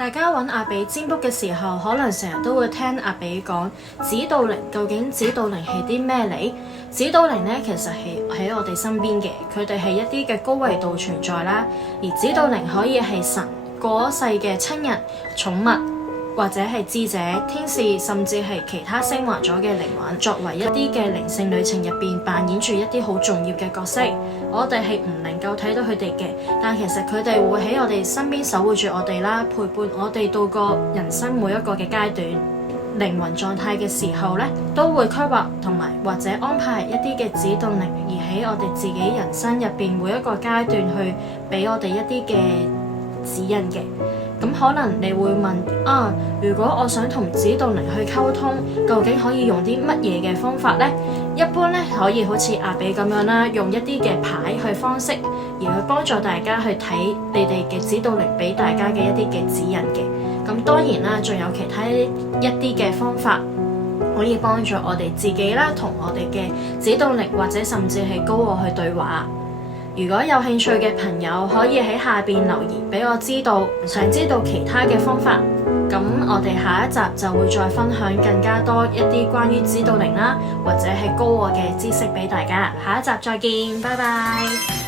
大家揾阿比占卜嘅時候，可能成日都會聽阿比講指導靈，究竟指導靈係啲咩嚟？指導靈呢，其實係喺我哋身邊嘅，佢哋係一啲嘅高維度存在啦。而指導靈可以係神過咗世嘅親人、寵物，或者係智者、天使，甚至係其他升華咗嘅靈魂，作為一啲嘅靈性旅程入邊扮演住一啲好重要嘅角色。我哋係唔能夠睇到佢哋嘅，但其實佢哋會喺我哋身邊守護住我哋啦，陪伴我哋度過人生每一個嘅階段。靈魂狀態嘅時候呢，都會規劃同埋或者安排一啲嘅指導靈，而喺我哋自己人生入邊每一個階段去俾我哋一啲嘅指引嘅。咁可能你會問啊，如果我想同指導靈去溝通，究竟可以用啲乜嘢嘅方法呢？一般咧可以好似阿比咁樣啦，用一啲嘅牌去方式，而去幫助大家去睇你哋嘅指導靈俾大家嘅一啲嘅指引嘅。咁當然啦，仲有其他一啲嘅方法可以幫助我哋自己啦，同我哋嘅指導靈或者甚至係高我去對話。如果有興趣嘅朋友，可以喺下邊留言俾我知道，想知道其他嘅方法，咁我哋下一集就會再分享更加多一啲關於指導靈啦，或者係高我嘅知識俾大家。下一集再見，拜拜。